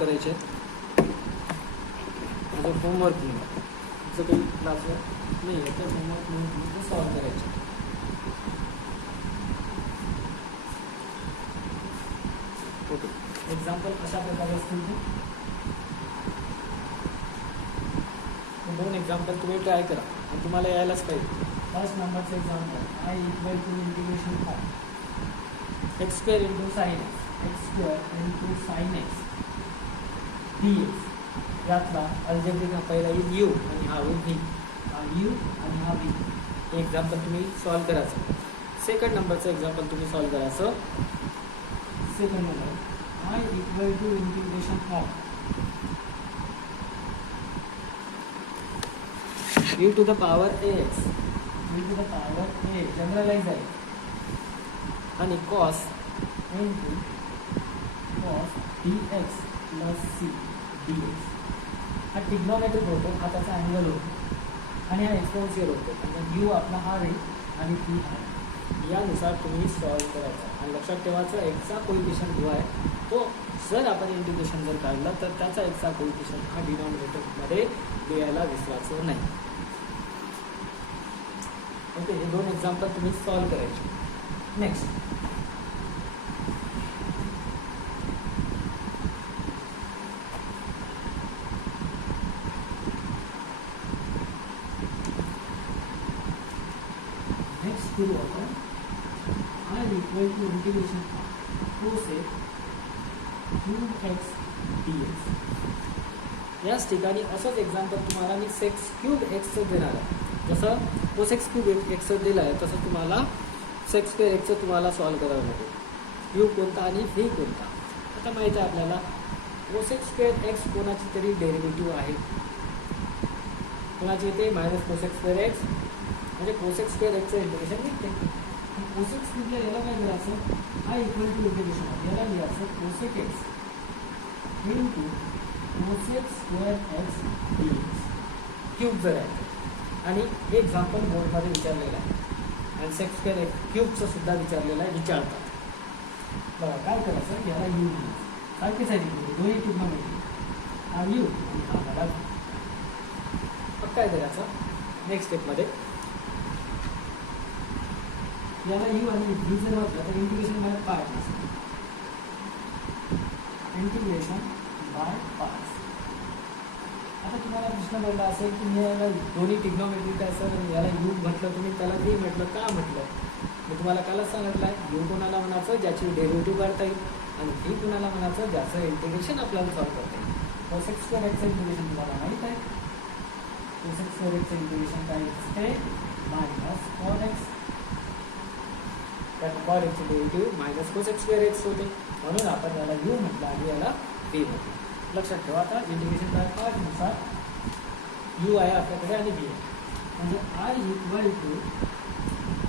करायचे माझं होमवर्क म्हणून असं काही क्लासवर नाही आहे तर होमवर्क म्हणून तुम्ही ते सॉल्व करायचे. ओके, एक्झाम्पल कशा प्रकारे असतील ते 2 एक्झाम्पल तुम्ही ट्राय करा आणि तुम्हाला यायलाच पाहिजे. फर्स्ट नंबरचं example I equal to integration of x square into sine x square into sine x dx. यातला अल्जेब्रिक हा पहिला येईल यू आणि हा होईल व्ही. हा यू आणि हा व्ही. हे एक्झाम्पल तुम्ही सॉल्व करायचं. सेकंड नंबरचं एक्झाम्पल तुम्ही सॉल्व करायचं. Second number I equal to integration of u to the power x u to the power a generalize आहे आणि cos into cos dx plus c dx. हा trigonometric होतो, हा त्याचा अँगल होतो आणि हा एक्सपोनेन्शियल होतो. म्हणजे यू आपला हा आहे आणि पी हा. यानुसार तुम्ही सॉल्व करायचं आणि लक्षात ठेवायचं एक्सचा कोइफिशियंट जो आहे तो जर आपण इंटिग्रेशन जर काढलं तर त्याचा एक्सचा कोइफिशियंट हा डिनॉमिनेटरमध्ये द्यायला विसरायचं नाही. ओके, हे 2 एक्झाम्पल तुम्ही सॉल्व करायचे. नेक्स्ट करू आपण I equal to integration cosec cube x dx. याच ठिकाणी असंच एक्झाम्पल तुम्हाला मी सेक्स क्यूब एक्सचं देणार आहे. जसं कोसेक्स क्यूब एक्सचं दिलं आहे तसं तुम्हाला सेक्स स्क्वेअर एक्सचं तुम्हाला सॉल्व करावं लागेल. यू कोणता आणि व्ही कोणता. आता माहिती आहे आपल्याला कोसेक्स स्क्वेअर एक्स कोणाची तरी डेरिव्हेटिव्ह आहे. कोणाची येते मायनस कोसेक्स स्क्वेअर एक्स म्हणजे कोसेक स्क्वेअर एक्सचं इंटिग्रेशन निघते. कोसेक स्क्वेअर याला काय करायचं आय इक्वल टू इंटिग्रेशन याला लिहायचं cosec x into cosec square x dx cube जर आहे. आणि हे एक्झाम्पल बोर्डमध्ये विचारलेलं आहे आणि सेक्स स्क्वेअर एक्स क्यूबचं सुद्धा विचारलेलं आहे. विचारतात बघा काय करायचं याला यू लिहायचं. सारखीच आहे तिकडे दोन्ही ट्रिग्नोमेट्री हा यू आणि हा मला मग काय करायचं नेक्स्ट स्टेपमध्ये याला यू आणि व्ही जर म्हटलं तर integration by parts. Integration by parts. आता तुम्हाला प्रश्न पडला असेल की मी याला दोन्ही ट्रिग्नोमेट्रिक आहे सर आणि याला यू म्हटलं तुम्ही त्याला व्ही म्हटलं का म्हटलं. मी तुम्हाला कालच सांगितलं आहे यू कोणाला म्हणायचं ज्याची डेरिव्हेटिव्ह काढता येईल आणि व्ही कोणाला म्हणायचं ज्याचं इंटिग्रेशन आपल्याला सॉल्व करता येईल. कोसेक स्क्वेअर एक्सचं इंटिग्रेशन तुम्हाला माहीत आहे. कोसेक स्क्वेअर एक्सचं इंटिग्रेशन काय असते मायनस कॉट एक्स. त्यात कॉट एक्सची derivative minus cosec square x होते म्हणून आपण याला यू म्हटलं आणि याला व्ही म्हटलं. लक्षात ठेवा आता इंटिग्रेशन बाय पार्टनुसार यू आहे आपल्याकडे आणि व्ही आहे. म्हणजे I equal to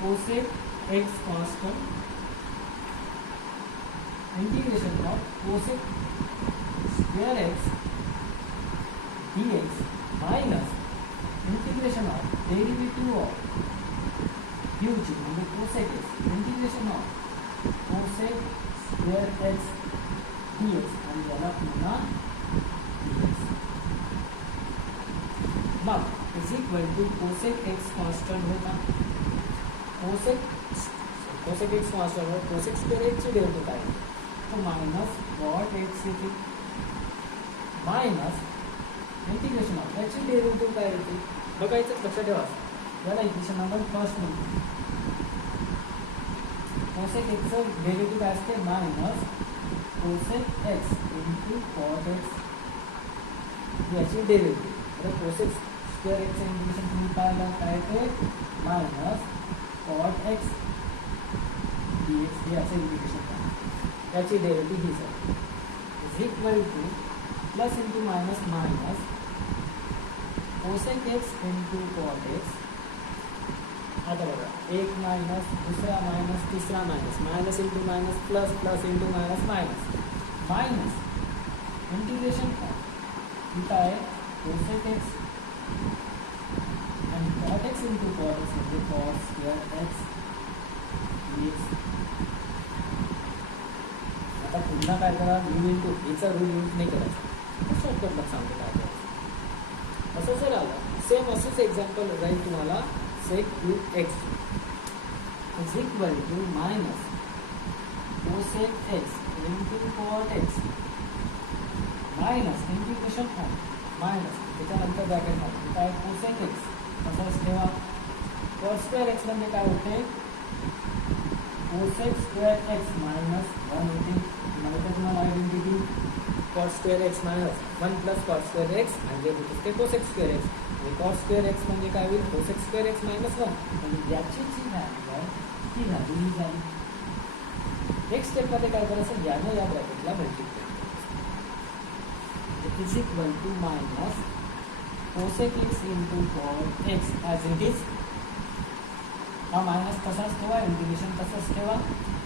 cosec x constant integration of cosec square x dx minus integration of derivative of यूची म्हणजे cosec x integration of cosec square x dx आणि याला पुन्हा dx. मग is equal to cosec x constant होता. Cosec x constant होता cosec square एक्सची derivative काय तो मायनस कॉट एक्स येते मायनस इंटिग्रेशन ऑफ त्याची डेरिव्हेटिव्ह काय येते बघायचं. लक्षात ठेवा याला इक्वेशन नंबर फर्स्ट म्हणतो. कोसेक एक्सचं डेरिव्हेटिव्ह काय असते minus cosec x into cot x याची डेरिव्हेटिव्ह. तर कोसेक स्क्वेअर एक्सचं इंटिग्रेशन तुम्ही पाहिलं काय ते मायनस कॉट एक्स dx हे असं इंटिग्रेशन आहे. याची डेरिव्हेटिव्ह हीच आहे is equal to plus into minus minus cosec x into cot x. आता बघा एक मायनस दुसरा मायनस तिसरा minus minus into minus plus plus into minus minus minus integration इथं आहे कोसेक एक्स आणि cot x into cot x म्हणजे cot square x dx. आता पुन्हा काय करा, यू इंटू एचा रूल यूज नाही करायचा, शॉर्टकटला सांगतो काय करायचं. असं जर आलं सेम असंच एक्झाम्पल राहील तुम्हाला, sec cube x is equal to minus cosec x into cot x minus integration form minus त्याच्यानंतर ब्रॅकेटमध्ये काय कोसेक एक्स तसंच ठेवा. कॉट स्क्वेअर एक्स म्हणजे काय होते, कोसेक स्क्वेअर एक्स मायनस 1 होते. माहिती तुम्हाला identity cot square x minus 1 plus cot square x म्हणजे होते ते कोसेक स्क्वेअर एक्स, आणि कॉट स्क्वेअर एक्स म्हणजे काय होईल, कोसेक स्क्वेअर एक्स मायनस 1, म्हणजे याची जी व्हॅल्यू आहे ती व्हॅल्यू ही झाली. नेक्स्ट स्टेपमध्ये काय करायचं, यानं या ब्रॅकेटला multiply is equal to minus cosec x into cot x as it is. हा मायनस तसाच ठेवा, इंटिग्रेशन तसंच ठेवा,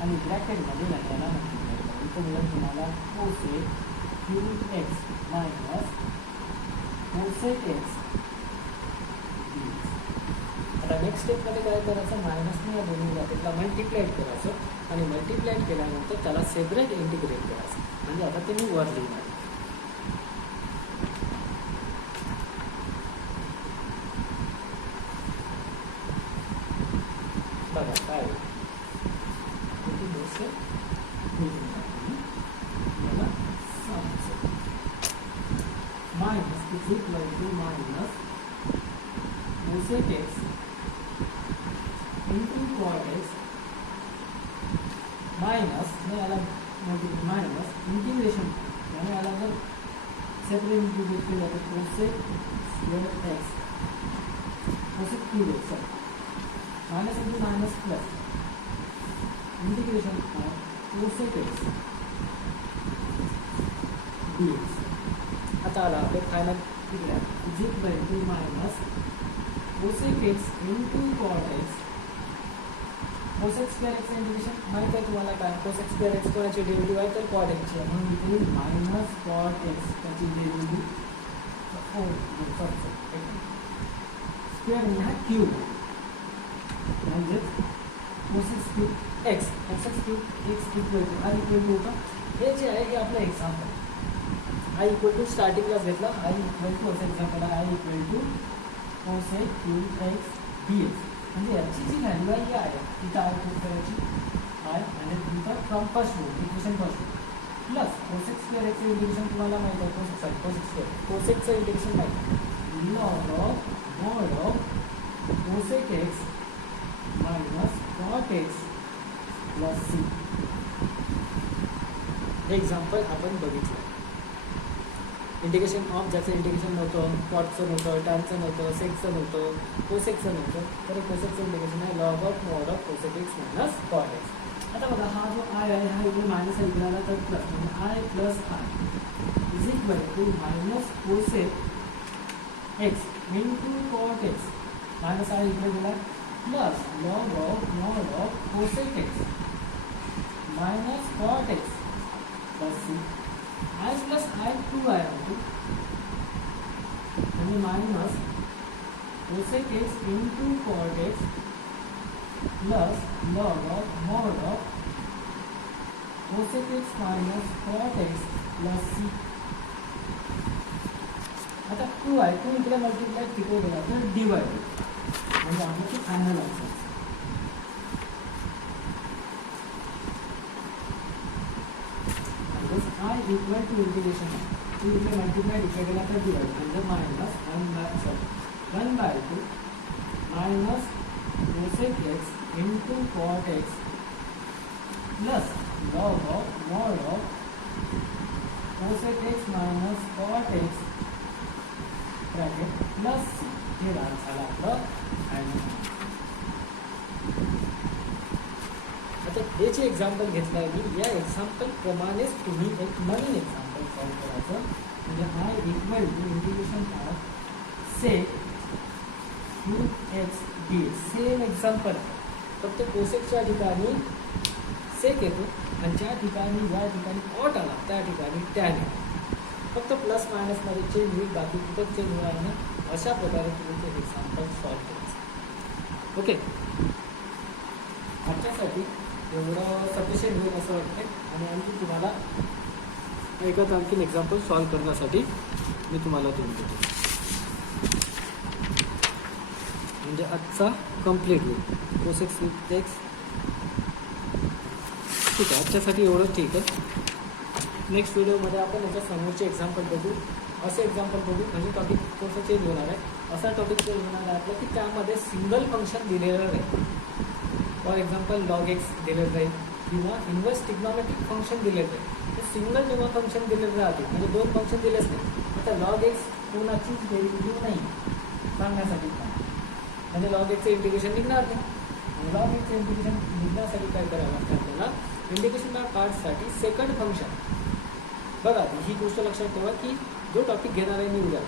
आणि ब्रॅकेटमध्ये याला मल्टिप्लाय करा. इथं मिळेल तुम्हाला cosec Q x minus cosec x. आता नेक्स्ट स्टेपमध्ये काय करायचं, मायनसने या दोन्ही ब्रॅकेटला मल्टिप्लाय करायचं, आणि मल्टिप्लाय केल्यानंतर त्याला सेपरेट इंटिग्रेट करायचं. म्हणजे आता ते मी वर लिहिणार. बघा काय minus is equal to minus cosec x into cot x minus ने याला मायनस इंटिग्रेशन, याने याला जर सेपरेट इंटिग्रेट केलं तर cosec square x cosec cube x minus into minus plus integration cosec x d x. आता आला आपले final is equal to minus cosec x into cot x cosec square x integration माहीत आहे तुम्हाला काय, cosec square x कोणाची derivative आहे तर कॉट एक्सची आहे, म्हणून इथे मायनस कॉट एक्स त्याची डेरिव्हेटिव्ह स्क्वेअर म्हणजे हा क्यूब म्हणजेच cosec cube x cosec cube x equal to I equal to होता. हे जे आहे हे आपलं एक्झाम्पल आय इक्वल टू स्टार्टिंगलाच घेतला, आय इक्वल टू असं एक्झाम्पल आहे, I equal to cosec cube x d x. म्हणजे याची जी व्हॅल्यू आहे ही आहे तिथं आय पुट करायची आय, आणि तुमचं from first row equation first row plus cosec square एक्सचं इंटिग्रेशन तुम्हाला माहीत आहे, कोसेक स्क्वेअर कोसेकचं इंटिग्रेशन माहीत आहे, log of mod of cosec x minus cot x plus C. हे एक्झाम्पल आपण बघितलं. इंटिग्रेशन ऑफ ज्याचं इंटिग्रेशन नव्हतं, कॉटचं नव्हतं, टॅनचं नव्हतं, सेक्सचं नव्हतं, कोसेकचं नव्हतं, तर कोसेकचं इंटिग्रेशन आहे log of mod of cosec x minus cot x. आता बघा हा जो आय आहे हा इकडे मायनस आहे, इकडे आला तर प्लस, म्हणजे I plus I is equal to minus cosec x into cot x minus I इकडे गेला plus log of mod of cosec x minus cot x plus c. I plus I 2 I होतो, आणि minus cosec x into cot x plus log of mod of cosec x minus cot x plus c. आता 2 आहे, 2 इकडे multiply तिकडे गेला तर divide, म्हणजे आपलं ते final answer. I equal to integration to इकडे मल्टिप्लाय इकडे गेला तर डिवाइड, म्हणजे minus 1/2 minus cosec x into cot x plus log of mod of cosec x minus cot x bracket plus C. हे झालं आपलं फायनल. आता हे जे एक्झाम्पल घेतलं आहे मी, या एक्झाम्पलप्रमाणेच तुम्ही एक नवीन एक्झाम्पल सॉल्व करायचं, म्हणजे I equal to integration of sec cube x d same example, फक्त कोसेकच्या ठिकाणी सेक येतो, आणि ज्या ठिकाणी कॉट आला त्या ठिकाणी टॅन येतो. फक्त प्लस मायनसमध्ये चेंज होईल, बाकी कुठं चेंज होणार नाही. अशा प्रकारे तुम्ही ते एक्झाम्पल सॉल्व करायचं. ओके, आजच्यासाठी एवढं सफिशियंट होईल असं वाटते. आणि आणखी तुम्हाला एकाच आणखीन एक्झाम्पल सॉल्व करण्यासाठी मी तुम्हाला देऊन देतो, म्हणजे आजचा कंप्लीट होईल. Process with x. ठीक आहे, आजच्यासाठी एवढं ठीक आहे. नेक्स्ट व्हिडिओमध्ये आपण याच्या समोरचे एक्झाम्पल बघू. असे एक्झाम्पल बघू म्हणजे टॉपिक कोणतं चेंज होणार आहे. असा टॉपिक चेंज होणार आहे आपलं की त्यामध्ये सिंगल फंक्शन दिलेलं राहील. फॉर एक्झाम्पल लॉग एक्स दिलेलं राहील किंवा इन्व्हर्स ट्रिग्नॉमेट्रिक फंक्शन दिलेलं राहील. तर सिंगल जेव्हा फंक्शन दिलेलं राहते म्हणजे दोन फंक्शन दिलेच नाही, आता लॉग एक्स कोणाचीच डेरिव्हेटिव्ह नाही सांगण्यासाठी, म्हणजे लॉग एक्सचं इंटिग्रेशन निघणार नाही. लॉग एक्सचं इंटिग्रेशन निघण्यासाठी काय करावं लागतं आपल्याला, इंटिग्रेशन बाय पार्ट्ससाठी सेकंड फंक्शन. बघा ही गोष्ट लक्षात ठेवा की जो टॉपिक घेणार आहे मी उद्या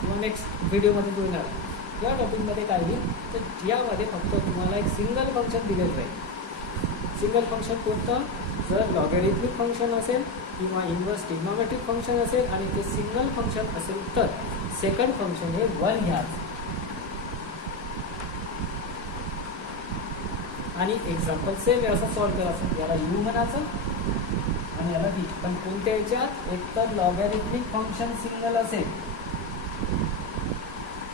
किंवा नेक्स्ट व्हिडिओमध्ये जो येणार आहे या टॉपिकमध्ये काय होईल तर यामध्ये फक्त तुम्हाला एक सिंगल फंक्शन दिलेलं राहील. सिंगल फंक्शन कोणतं, जर लॉगॅरिथमिक फंक्शन असेल किंवा इन्व्हर्स ट्रिग्नॉमेट्रिक फंक्शन असेल आणि ते सिंगल फंक्शन असेल तर सेकंड फंक्शन हे 1 घ्यायचं. आणि एक्झाम्पल सेम असं सॉल्व करायचं. याला यू म्हणायचं आणि याला बी. पण कोणत्या याच्यात, एक तर लॉगॅरिथमिक फंक्शन सिंगल असेल,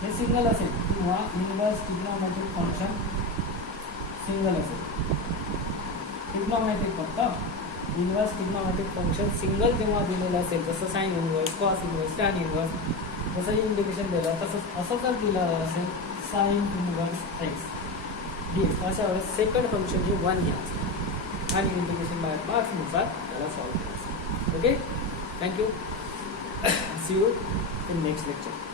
हे सिंगल असेल किंवा इन्व्हर्स ट्रिग्नॉमेट्रिक फंक्शन सिंगल असेल. ट्रिग्नॉमेट्रिक फक्त इन्व्हर्स ट्रिग्नॉमेट्रिक फंक्शन सिंगल जेव्हा दिलेलं असेल, जसं sine inverse, cos inverse, tan inverse, जसं इंडिकेशन दिलं तसंच असं जर दिलं असेल sine inverse x d x, अशा वेळेस सेकंड फंक्शन हे 1 घ्यायचं आणि इंटिग्रेशन बाय पार्ट्सनुसार त्याला सॉल्व करायचं. Okay, thank you. See you in next lecture.